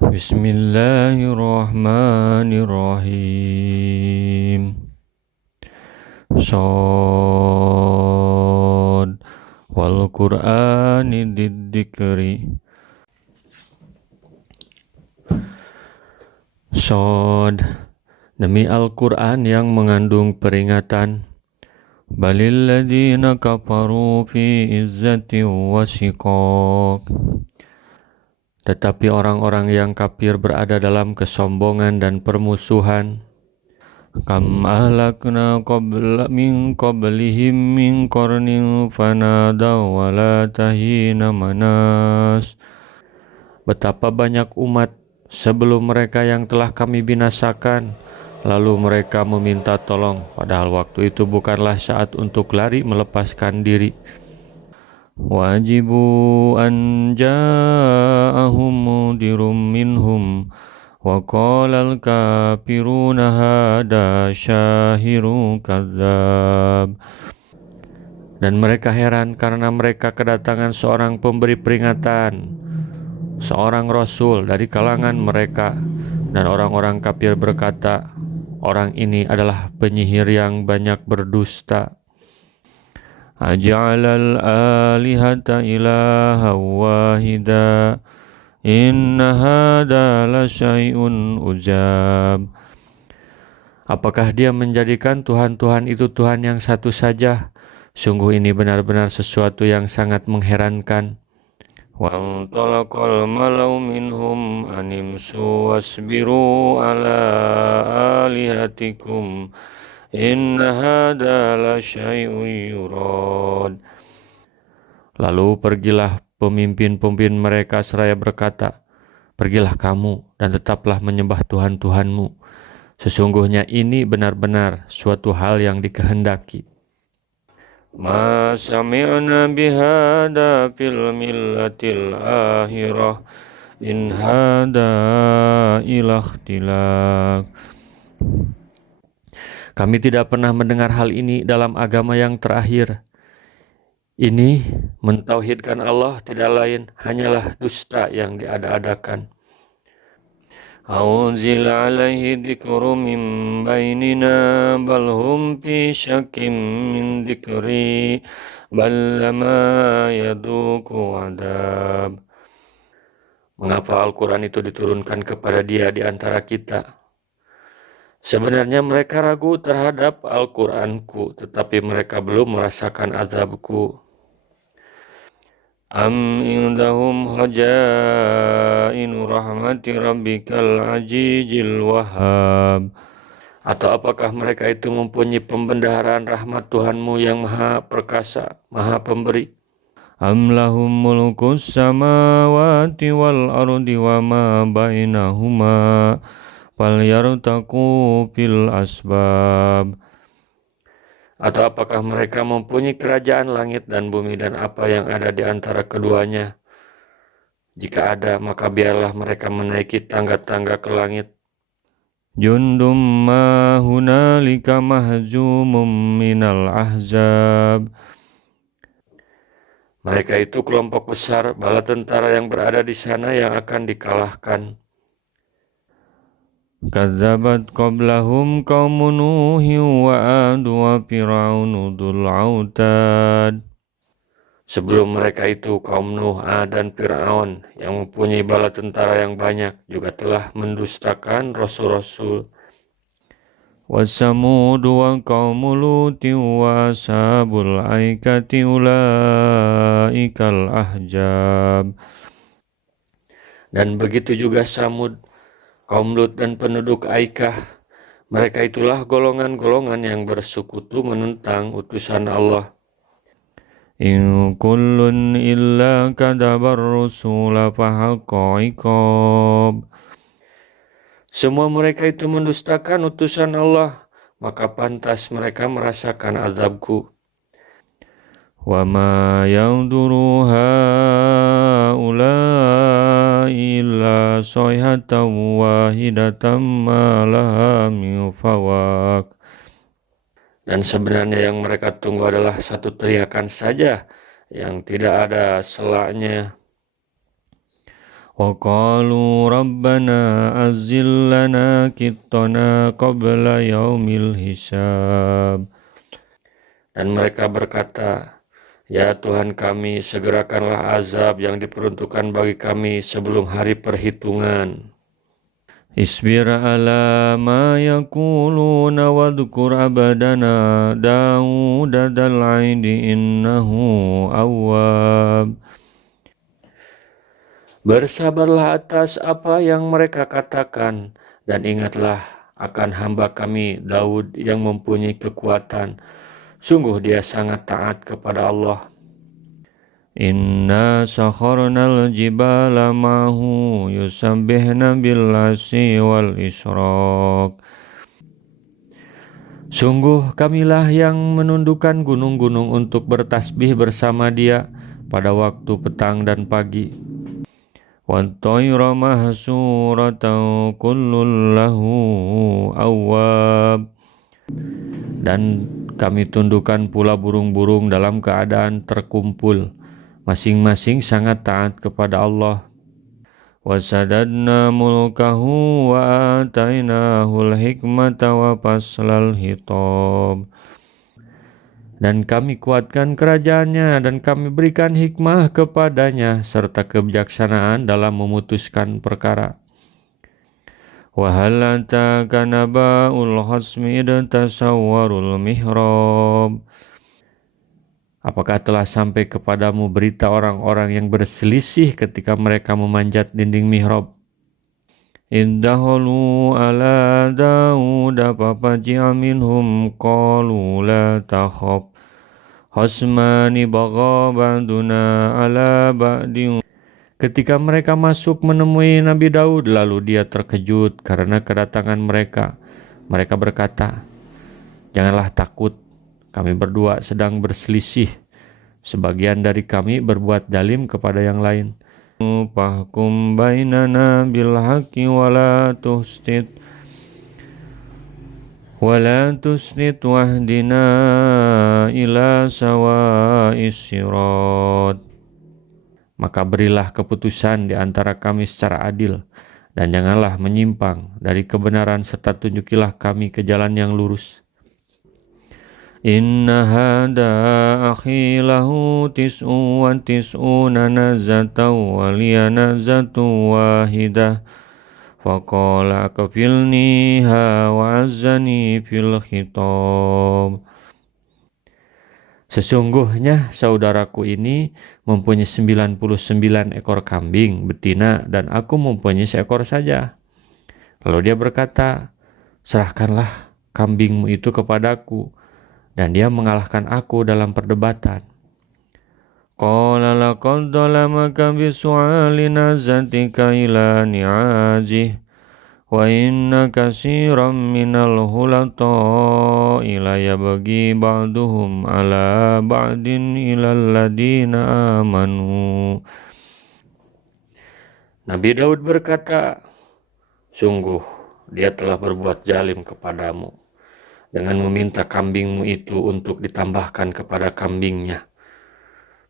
Bismillahirrahmanirrahim. Shad wal Qur'ani didzikri. Shad, demi Al-Qur'an yang mengandung peringatan. Balil ladzina kafaru fi izzati wa shiqaq. Tetapi orang-orang yang kafir berada dalam kesombongan dan permusuhan. Kam ahlakna min qablihim min qarnin fanadaw wala tahina manas. Betapa banyak umat sebelum mereka yang telah kami binasakan, lalu mereka meminta tolong, padahal waktu itu bukanlah saat untuk lari melepaskan diri. Wajibu an ja'ahum mudirum minhum wa qala al-kafiruna hada syahirun kadzab. Dan mereka heran karena mereka kedatangan seorang pemberi peringatan, seorang rasul dari kalangan mereka, dan orang-orang kafir berkata, orang ini adalah penyihir yang banyak berdusta. Aja'alal alihata ilaha wahida inna hada la syai'un ujab. Apakah dia menjadikan Tuhan-Tuhan itu Tuhan yang satu saja? Sungguh ini benar-benar sesuatu yang sangat mengherankan. Wa talaqal malau minhum animsu wasbiru ala alihatikum inna hada la syai'un yurad. Lalu pergilah pemimpin-pemimpin mereka seraya berkata, pergilah kamu dan tetaplah menyembah Tuhan-Tuhanmu. Sesungguhnya ini benar-benar suatu hal yang dikehendaki. Ma sami'na bihada fil millatil akhirah in hada illa ikhtilaq. Kami tidak pernah mendengar hal ini dalam agama yang terakhir. Ini mentauhidkan Allah tidak lain hanyalah dusta yang diada-adakan. Aunzila alaihi dzikru min bainina bal hum fi syakkim min dzikri bal lama yaduku adab. Mengapa Al-Quran itu diturunkan kepada dia di antara kita? Sebenarnya mereka ragu terhadap Al-Quranku, tetapi mereka belum merasakan azabku. Am indahum hajainu rahmati rabbikal ajijil wahhab. Atau apakah mereka itu mempunyai pembendaharaan rahmat Tuhanmu yang maha perkasa, maha pemberi? Am lahum mulkus samawati wal ardi wa ma bainahuma falyartaqu fil asbab. Atau apakah mereka mempunyai kerajaan langit dan bumi dan apa yang ada di antara keduanya? Jika ada, maka biarlah mereka menaiki tangga-tangga ke langit. Jundum ma hunalika mahzumum minal ahzab. Mereka itu kelompok besar, bala tentara yang berada di sana yang akan dikalahkan. Kadzabat qablahum qaumun Nuhin wa 'ad wa fir'aun dzul autad. Sebelum mereka itu kaum Nuh, 'Ad dan Fir'aun yang mempunyai bala tentara yang banyak juga telah mendustakan rasul-rasul. Wa Samud wa qaum Lut wa ashabul aikati ulaikal ahjab. Dan begitu juga Samud, kaum Lut dan penduduk Aikah, mereka itulah golongan-golongan yang bersekutu menentang utusan Allah. In kullun illa kadabar rusula fahaqqa iqab. Semua mereka itu mendustakan utusan Allah, maka pantas mereka merasakan azabku. Wa ma yauduru haula'i illa sayhatan wahidatan ma laha min fawaq. Dan sebenarnya yang mereka tunggu adalah satu teriakan saja yang tidak ada selaknya. وقالوا ربنا أزل لنا قطنا قبل يوم الحساب. Dan mereka berkata, ya Tuhan kami, segerakanlah azab yang diperuntukkan bagi kami sebelum hari perhitungan. Isbir ala ma yakuluna wadhkur abadana Dawud dal-aidi innahu awwab. Bersabarlah atas apa yang mereka katakan, dan ingatlah akan hamba kami Daud yang mempunyai kekuatan. Sungguh dia sangat taat kepada Allah. Inna sakharnal jibala ma'hu yusabbihna bil-asyi wal isyraq. Sungguh kamilah yang menundukkan gunung-gunung untuk bertasbih bersama dia pada waktu petang dan pagi. Wat-tayra mahsuratan kullun lahu awwab. Dan kami tundukkan pula burung-burung dalam keadaan terkumpul. Masing-masing sangat taat kepada Allah. Wasadadna mulkahu wa atainahul hikmata wa faslal hitab. Dan kami kuatkan kerajaannya dan kami berikan hikmah kepadanya serta kebijaksanaan dalam memutuskan perkara. Wa hal ataka naba'ul khasmi id tasawwarul mihrab. Apakah telah sampai kepadamu berita orang-orang yang berselisih ketika mereka memanjat dinding mihrab? Iddahalu ala Dawud fafaji'a minhum qalu la takhaf khasmani bagha ba'duna ala ba'din. Ketika mereka masuk menemui Nabi Daud, lalu dia terkejut karena kedatangan mereka. Mereka berkata, janganlah takut. Kami berdua sedang berselisih. Sebagian dari kami berbuat zalim kepada yang lain. Fahkum bainana bil haqqi wala tustit wahdina ila sawa'is sirat. Maka berilah keputusan di antara kami secara adil dan janganlah menyimpang dari kebenaran serta tunjukilah kami ke jalan yang lurus. Inna hada akhi lahu tis'u wa tis'una nazatan wa liya nazatu wahidah faqala kafilniha wa azzani fil khitab. Sesungguhnya saudaraku ini mempunyai 99 ekor kambing betina dan aku mempunyai seekor saja. Lalu dia berkata, serahkanlah kambingmu itu kepadaku. Dan dia mengalahkan aku dalam perdebatan. Qala laqad zalamaka bisu'ali nazatika ila ni'ajih wa inna katsiran minal hulata'i la yabghi ba'duhum ala ba'din ilal ladina amanu. Nabi Daud berkata, sungguh dia telah berbuat zalim kepadamu dengan meminta kambingmu itu untuk ditambahkan kepada kambingnya.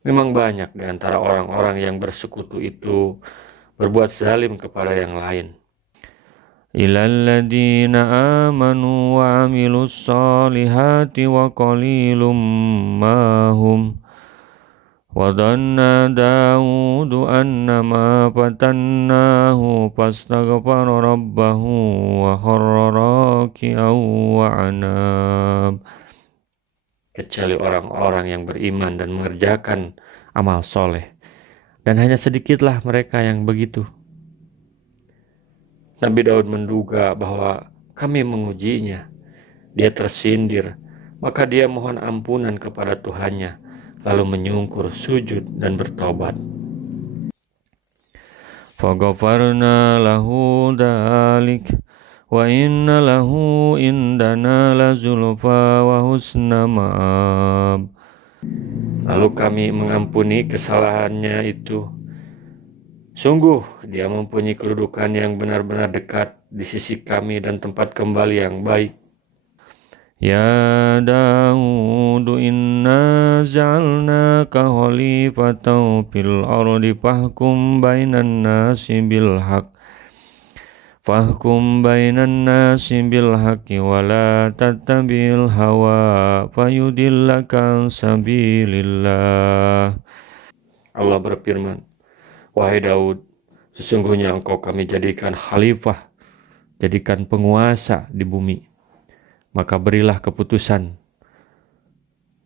Memang banyak di antara orang-orang yang bersekutu itu berbuat zalim kepada yang lain. Ilal ladina amanu wa amilus salihati wa qalilum mahum. Wa dhanna Dawudu annama fatannahu fastaghfara rabbahu wa kharra raki'an wa anab. Kecuali orang-orang yang beriman dan mengerjakan amal soleh. Dan hanya sedikitlah mereka yang begitu. Nabi Daud menduga bahwa kami mengujinya. Dia tersindir, maka dia mohon ampunan kepada Tuhannya. Lalu menyungkur, sujud, dan bertobat. Faghafarna lahu dalik wa inna lahu indana lazulfa wa husna ma'ab. Lalu kami mengampuni kesalahannya itu. Sungguh dia mempunyai kedudukan yang benar-benar dekat di sisi kami dan tempat kembali yang baik. Ya Daud inna ja'alnaka khalifatan fil ardi fahkum bainan nasi bil haqqi wa la tattabi'il hawa fayudillaka sabilillah. Allah berfirman, wahai Daud, sesungguhnya engkau kami jadikan khalifah, jadikan penguasa di bumi. Maka berilah keputusan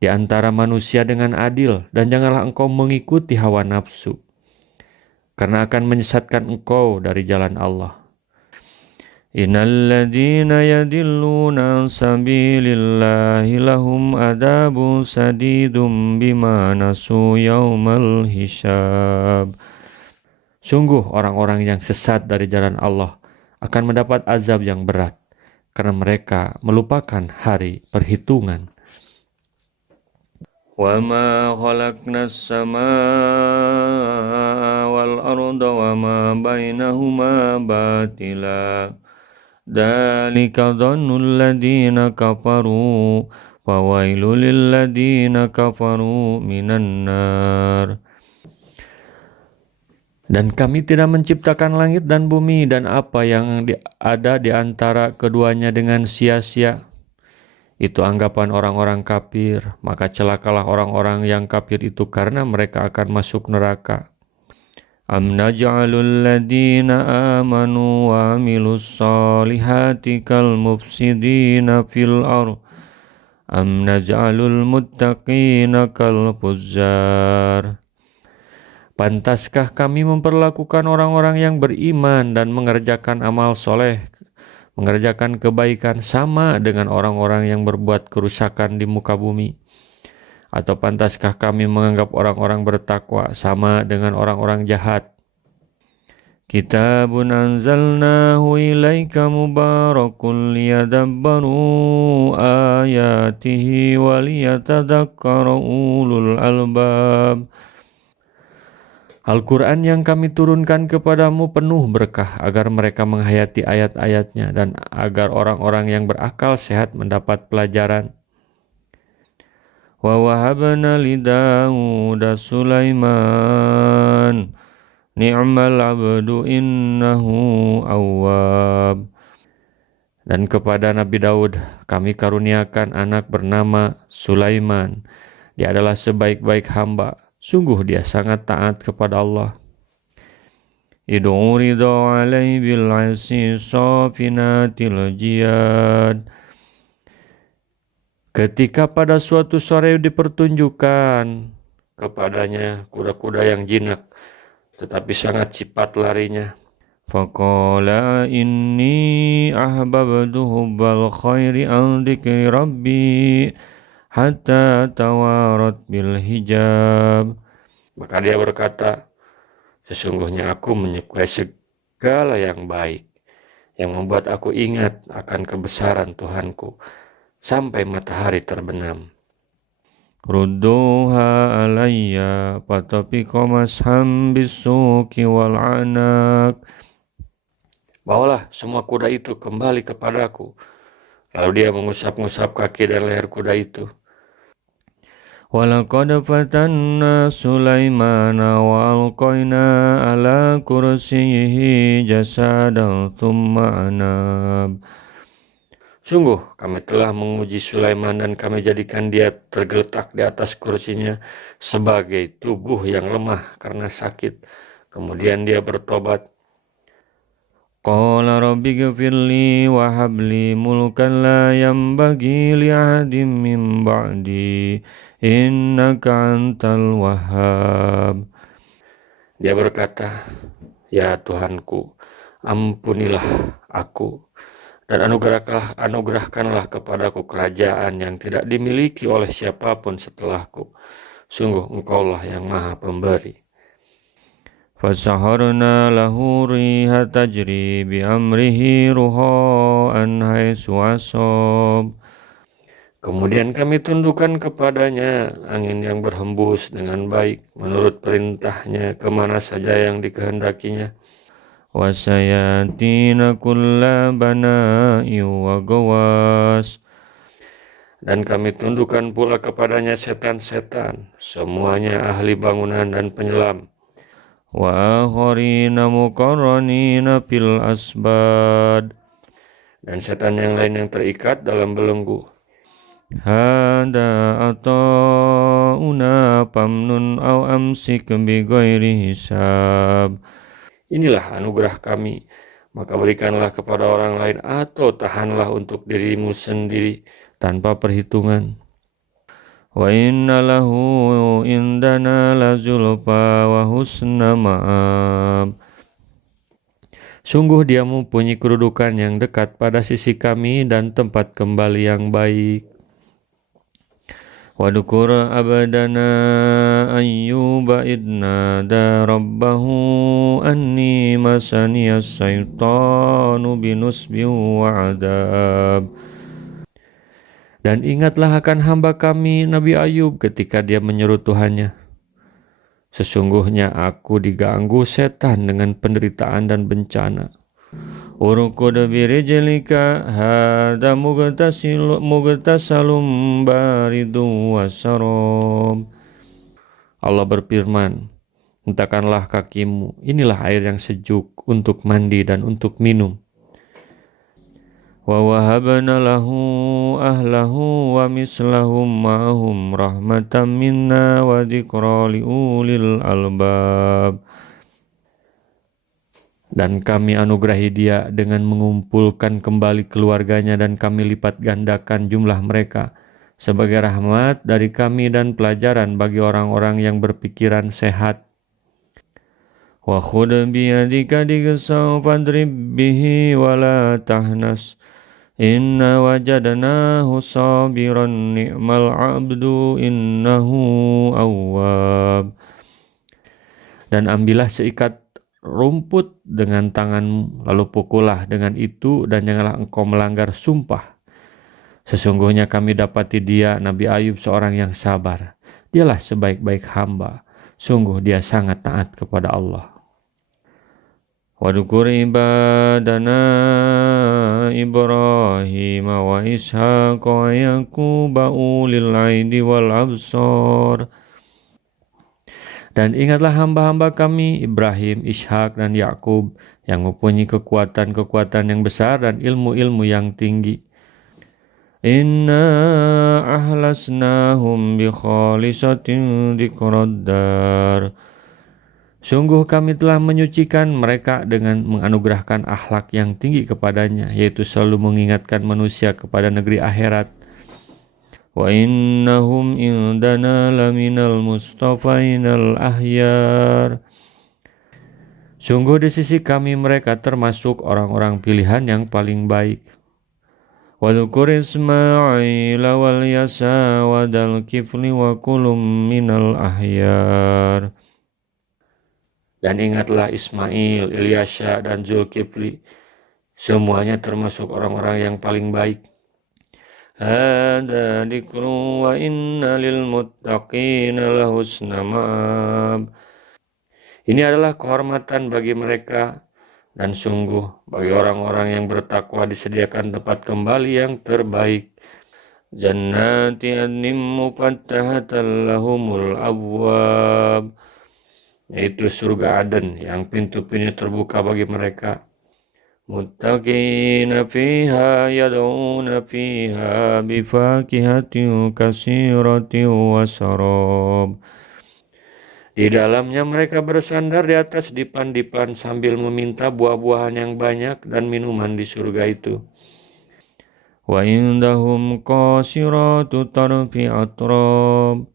di antara manusia dengan adil, dan janganlah engkau mengikuti hawa nafsu, karena akan menyesatkan engkau dari jalan Allah. Innal ladzina yadilluna an sabilillahi lahum adabun sadidum bima nasu yaumal hisab. Sungguh orang-orang yang sesat dari jalan Allah akan mendapat azab yang berat karena mereka melupakan hari perhitungan. Wa ma khalaqnas samaa wal arda wa ma bainahuma batila. Dzalika dhannul ladzina kafaru fawailul lil ladzina kafaru minan nar. Dan kami tidak menciptakan langit dan bumi dan apa yang ada di antara keduanya dengan sia-sia. Itu anggapan orang-orang kafir, maka celakalah orang-orang yang kafir itu karena mereka akan masuk neraka. Am naj'alul ladina amanu wa amilus solihati kal mufsidina fil ardh am naj'alul muttaqina kal fuzzar. Pantaskah kami memperlakukan orang-orang yang beriman dan mengerjakan amal soleh, mengerjakan kebaikan sama dengan orang-orang yang berbuat kerusakan di muka bumi? Atau pantaskah kami menganggap orang-orang bertakwa sama dengan orang-orang jahat? Kitabun anzalnahu ilaika mubarakun liyadabbaru ayatihi waliyatadhakkara ulul albab. Al-Quran yang kami turunkan kepadamu penuh berkah agar mereka menghayati ayat-ayatnya dan agar orang-orang yang berakal sehat mendapat pelajaran. Wa wahabna li Dawuda Sulaiman ni'mal abdu innahu awwab. Dan kepada Nabi Daud kami karuniakan anak bernama Sulaiman. Dia adalah sebaik-baik hamba. Sungguh dia sangat taat kepada Allah. Id'u ridha alai bil asi safinatil jiyad. Ketika pada suatu sore dipertunjukkan kepadanya kuda-kuda yang jinak, tetapi sangat cepat larinya. Faqala inni ahbabtu hubbal khairi an dzikri rabbi hatta tawarat bil hijab. Maka dia berkata, sesungguhnya aku menyukai segala yang baik, yang membuat aku ingat akan kebesaran Tuhanku, sampai matahari terbenam. Rudduha alayya fatafiqa masham bisuki wal anak. Bawalah semua kuda itu kembali kepadaku. Lalu dia mengusap-ngusap kaki dan leher kuda itu. Walaqad fatanna Sulaimana wa alqaina ala kursiyyihi jasadan thumma anab. Sungguh kami telah menguji Sulaiman dan kami jadikan dia tergeletak di atas kursinya sebagai tubuh yang lemah karena sakit. Kemudian dia bertobat. Qala rabbi ghfirli wa habli mulkan la yanbaghi li ahadin min ba'di innaka antal wahhab. Dia berkata, ya Tuhanku, ampunilah aku dan anugerahkanlah kepadaku kerajaan yang tidak dimiliki oleh siapapun setelahku. Sungguh engkaulah yang maha pemberi. Fasaharna lahu riha tajri bi amrihi ruhaan haitsu asab. Kemudian kami tundukkan kepadanya angin yang berhembus dengan baik menurut perintahnya kemana saja yang dikehendakinya. Wasayatina kulla bana'i wa gawas. Dan kami tundukkan pula kepadanya setan-setan, semuanya ahli bangunan dan penyelam. Wa akharina muqarranina fil asbad, dan setan yang lain yang terikat dalam belenggu. Hada ata'una famnun au amsik bi ghairi hisab. Inilah anugerah kami, maka berikanlah kepada orang lain atau tahanlah untuk dirimu sendiri tanpa perhitungan. Wa inna lahu indana lazulfa wa husna ma'ab. Sungguh dia mempunyai kedudukan yang dekat pada sisi kami dan tempat kembali yang baik. Wa dukur abadana ayyuba idna da rabbahu anni masaniyas syaitanu binusbi wa adab. Dan ingatlah akan hamba kami Nabi Ayub ketika dia menyeru Tuhannya. Sesungguhnya aku diganggu setan dengan penderitaan dan bencana. Urkud birijlika hada mugtasalum baridu wasarob. Allah berfirman, hentakkanlah kakimu, inilah air yang sejuk untuk mandi dan untuk minum. Wa wahabna lahu ahlahu wa mislahum ma'hum rahmatan minna wa dzikra liulil albab. Dan kami anugerahi dia dengan mengumpulkan kembali keluarganya dan kami lipat gandakan jumlah mereka sebagai rahmat dari kami dan pelajaran bagi orang-orang yang berpikiran sehat. Wa khudh biyadika dighsan fadrib bihi wa la tahnas. Inna wajadnahu sabiran ni'mal abdu innahu awwab. Dan ambillah seikat rumput dengan tanganmu, lalu pukullah dengan itu dan janganlah engkau melanggar sumpah. Sesungguhnya kami dapati dia, Nabi Ayub, seorang yang sabar. Dialah sebaik-baik hamba. Sungguh dia sangat taat kepada Allah. Wadukur ibadana Ibrahim wa Ishaq wa Yaqub ulil aidi wal absar. Dan ingatlah hamba-hamba kami Ibrahim, Ishak dan Yakub yang mempunyai kekuatan-kekuatan yang besar dan ilmu-ilmu yang tinggi. Inna ahlasnahum bi khalisatin dzikraddar. Sungguh kami telah menyucikan mereka dengan menganugerahkan akhlak yang tinggi kepadanya, yaitu selalu mengingatkan manusia kepada negeri akhirat. Wa innahum indana laminal mustafainal ahyar. Sungguh di sisi kami mereka termasuk orang-orang pilihan yang paling baik. Wa dzkur Ismail wal Yasa wa dal kifli wa kulum minal ahyar. Dan ingatlah Ismail, Ilyasha, dan Zulkifli. Semuanya termasuk orang-orang yang paling baik. Hada dzikru wa inna lil muttaqina lahusna ma'ab. Ini adalah kehormatan bagi mereka, dan sungguh bagi orang-orang yang bertakwa disediakan tempat kembali yang terbaik. Jannati adnin mufattahatan lahumul abwab, yaitu surga Aden yang pintu-pintu terbuka bagi mereka. Muttaqina fiha yad'una fiha bifakihatin katsiratin wasarab. Di dalamnya mereka bersandar di atas dipan-dipan sambil meminta buah-buahan yang banyak dan minuman di surga itu. Wa indahum qasiratu tarfi atrab.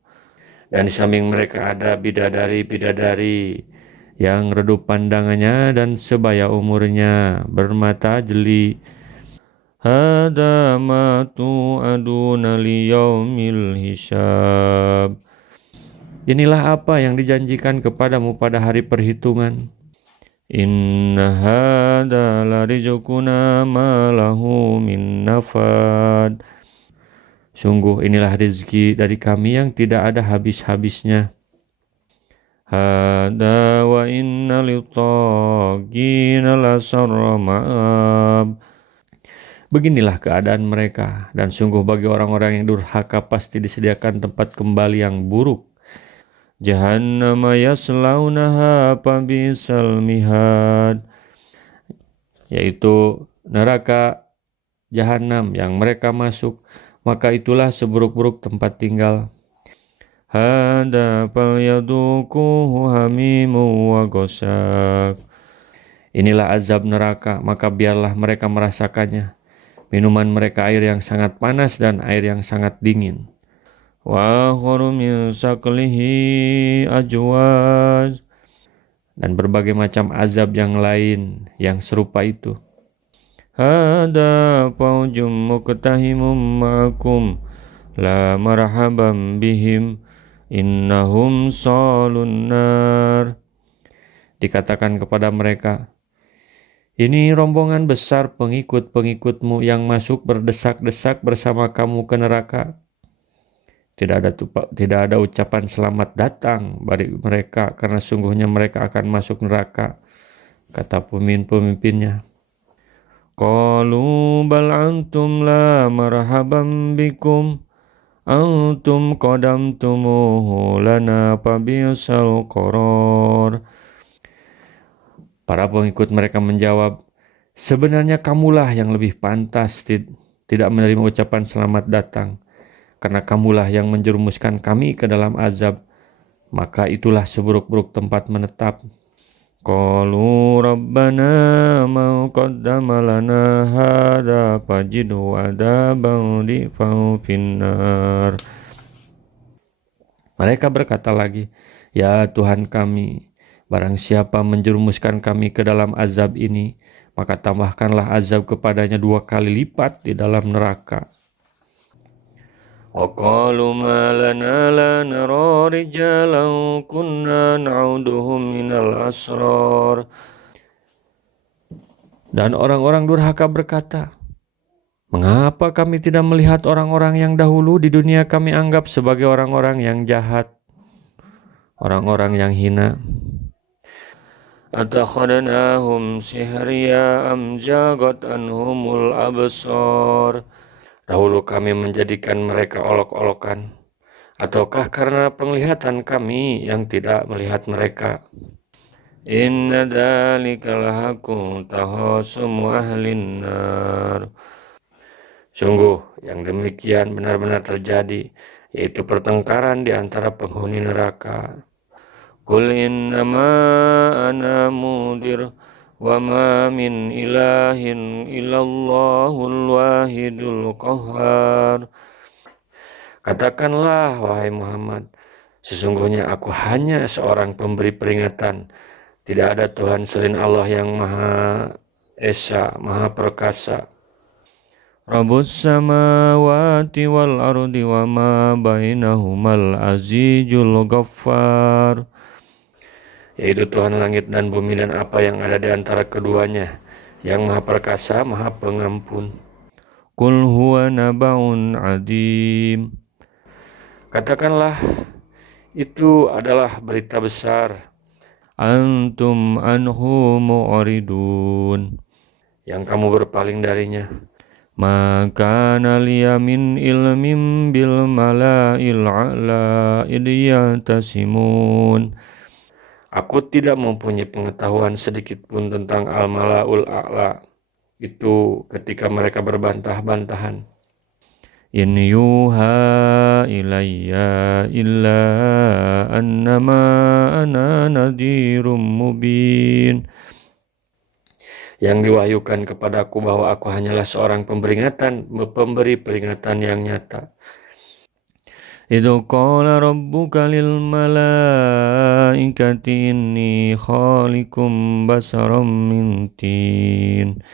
Dan di samping mereka ada bidadari-bidadari yang redup pandangannya dan sebaya umurnya, bermata jeli. Hada ma tu'aduna liyaumil hisab. Inilah apa yang dijanjikan kepadamu pada hari perhitungan. Inna hada la rizquna ma lahu min nafad. Sungguh inilah rezeki dari kami yang tidak ada habis-habisnya. Hada wa inna lit-taghina lasarra ma'ab. Beginilah keadaan mereka, dan sungguh bagi orang-orang yang durhaka pasti disediakan tempat kembali yang buruk. Jahannam yaslaunaha fabisal mihad, yaitu neraka Jahanam yang mereka masuk, maka itulah seburuk-buruk tempat tinggal. Hada falyaduquhu hamimu wa ghasak. Inilah azab neraka, maka biarlah mereka merasakannya. Minuman mereka air yang sangat panas dan air yang sangat dingin. Wa akharu min saklihi ajwaz, dan berbagai macam azab yang lain yang serupa itu. Hada faujum muqtahimum ma'akum la marhaban bihim innahum salun nar. Dikatakan kepada mereka, ini rombongan besar pengikut-pengikutmu yang masuk berdesak-desak bersama kamu ke neraka. Tidak ada ucapan selamat datang bagi mereka, karena sungguhnya mereka akan masuk neraka, kata pemimpin-pemimpinnya. Qalu bal antum la marhaban bikum antum qadamtumuhu lana fabisal qarar. Para pengikut mereka menjawab, sebenarnya kamulah yang lebih pantas tidak menerima ucapan selamat datang, karena kamulah yang menjerumuskan kami ke dalam azab, maka itulah seburuk-buruk tempat menetap. Qalu rabbana ma qaddama lana hadza fajidhu adaban dhifan finnar. Mereka berkata lagi, ya Tuhan kami, barang siapa menjerumuskan kami ke dalam azab ini, maka tambahkanlah azab kepadanya 2 kali lipat di dalam neraka. Wa qalu ma lana la nara rijalan kunna na'uduhum minal asrar. Dan orang-orang durhaka berkata, mengapa kami tidak melihat orang-orang yang dahulu di dunia kami anggap sebagai orang-orang yang jahat, orang-orang yang hina. Atakhadnahum sihriya am jagat anhumul absar. Dahulu kami menjadikan mereka olok-olokan, ataukah karena penglihatan kami yang tidak melihat mereka? Inna dzalika lahaqqun tahasumu ahlin nar. Sungguh yang demikian benar-benar terjadi, yaitu pertengkaran di antara penghuni neraka. Qul innama ana mudir wa ma min ilahin illallahul wahidul qahhar. Katakanlah wahai Muhammad, sesungguhnya aku hanya seorang pemberi peringatan. Tidak ada Tuhan selain Allah yang Maha Esa, Maha Perkasa. Rabbus samawati wal ardi wa ma bainahumal azizul ghaffar, yaitu Tuhan langit dan bumi dan apa yang ada di antara keduanya, yang Maha Perkasa, Maha Pengampun. Qul huwa nabaun adim. Katakanlah, itu adalah berita besar. Antum anhu mu'ridun, yang kamu berpaling darinya. Maka liya min ilmin bil mala'il a'la idyatasimun. Aku tidak mempunyai pengetahuan sedikit pun tentang al-mala'ul a'la, itu ketika mereka berbantah-bantahan. In yuha ilayya illa annama ana nadhirum mubin. Yang diwahyukan kepadaku bahwa aku hanyalah seorang pemberi peringatan yang nyata. Idzu qala rabbuka lil malaikati inni khaliqum basaram min tin.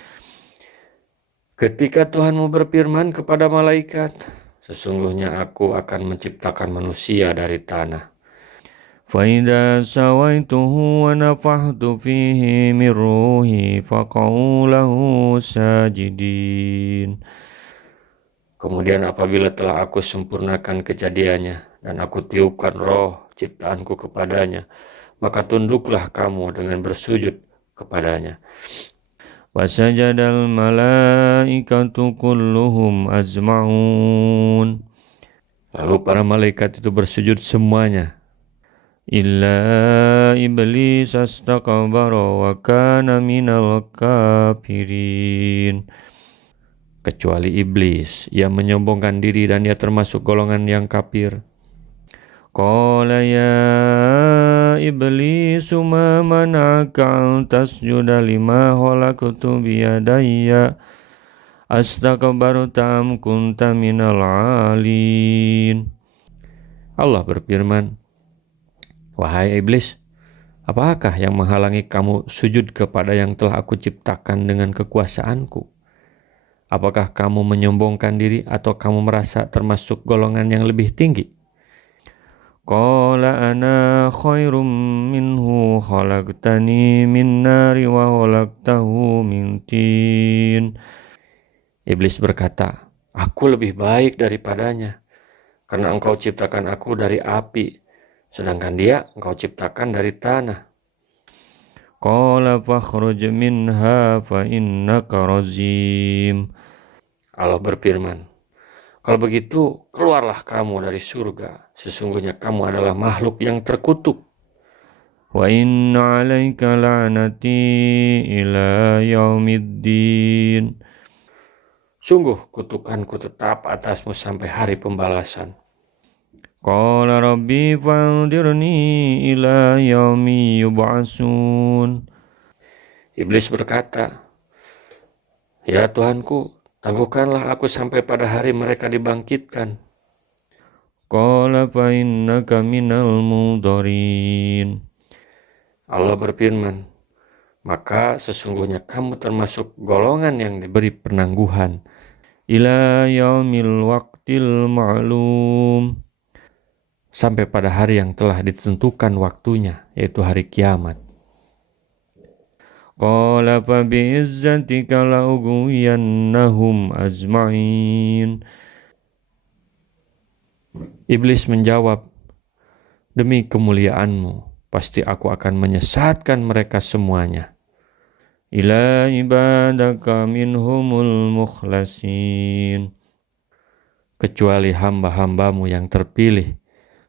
Ketika Tuhanmu berfirman kepada malaikat, sesungguhnya aku akan menciptakan manusia dari tanah. فَإِذَا سَوَيْتُهُ وَنَفَخْتُ فِيهِ مِنْ رُوحِي فَقَعُوا لَهُ سَاجِدِينَ. Kemudian apabila telah aku sempurnakan kejadiannya dan aku tiupkan roh ciptaanku kepadanya, maka tunduklah kamu dengan bersujud kepadanya. Wasajadal malaikatu kulluhum azma'un. Lalu para malaikat itu bersujud semuanya. Illa iblis astakbara wa kana minal kafirin. Kecuali iblis, ia menyombongkan diri dan dia termasuk golongan yang kafir. Qala ya iblis ma mana'aka an tasjuda lima khalaqtu biyadayya astakbarta am kunta minal alin. Allah berfirman, wahai iblis, apakah yang menghalangi kamu sujud kepada yang telah aku ciptakan dengan kekuasaanku? Apakah kamu menyombongkan diri atau kamu merasa termasuk golongan yang lebih tinggi? Qala ana khairum minhu khalaqtani min nari wa khalaqtahu min tin. Iblis berkata, aku lebih baik daripadanya, karena engkau ciptakan aku dari api, sedangkan dia engkau ciptakan dari tanah. Qala fakhruj minha fa innaka rajim. Allah berfirman, kalau begitu keluarlah kamu dari surga, sesungguhnya kamu adalah makhluk yang terkutuk. Wa inna 'alaika la'nati ila yaumiddin. Sungguh kutukanku tetap atasmu sampai hari pembalasan. Qala rabbi fa'andirni ila yaumi yub'atsun. Iblis berkata, ya Tuhanku, tangguhkanlah aku sampai pada hari mereka dibangkitkan. Qala fa innaka minal mudharin. Allah berfirman, maka sesungguhnya kamu termasuk golongan yang diberi penangguhan ila yaumil waqtil ma'lum, sampai pada hari yang telah ditentukan waktunya, yaitu hari kiamat. Qala fa bi'izzatika la'ughwiyannahum azma'in. Iblis menjawab, demi kemuliaanmu, pasti aku akan menyesatkan mereka semuanya. Ila ibadaka minhumul mukhlasin. Kecuali hamba-hambamu yang terpilih,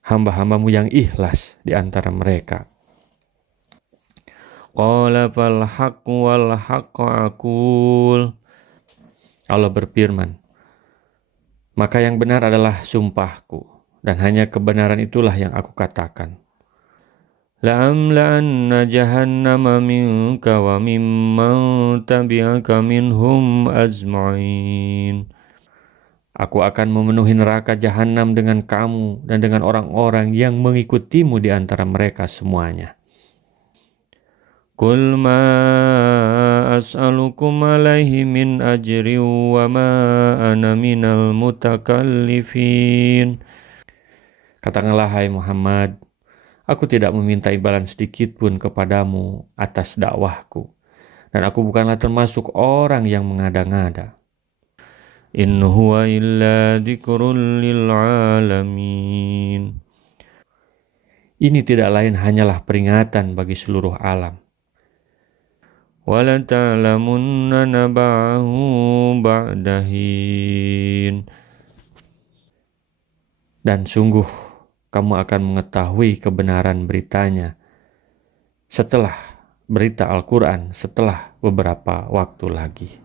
hamba-hambamu yang ikhlas di antara mereka. Qala fal haqqu wal haqqu aqul. Allah berfirman, maka yang benar adalah sumpahku, dan hanya kebenaran itulah yang aku katakan. La'amla'anna jahannama minka wa mimman tabi'aka minhum azma'in. Aku akan memenuhi neraka jahanam dengan kamu dan dengan orang-orang yang mengikutimu di antara mereka semuanya. Qul ma as'alukum alaihi min ajri wa ma ana minal mutakallifin. Katakanlah hai Muhammad, aku tidak meminta imbalan sedikit pun kepadamu atas dakwahku, dan aku bukanlah termasuk orang yang mengada-ngada. In huwa illa dzikrun lil alamin. Ini tidak lain hanyalah peringatan bagi seluruh alam. Wala ta'lamunna naba'ahu ba'da hin. Dan sungguh kamu akan mengetahui kebenaran beritanya setelah berita Al-Quran, setelah beberapa waktu lagi.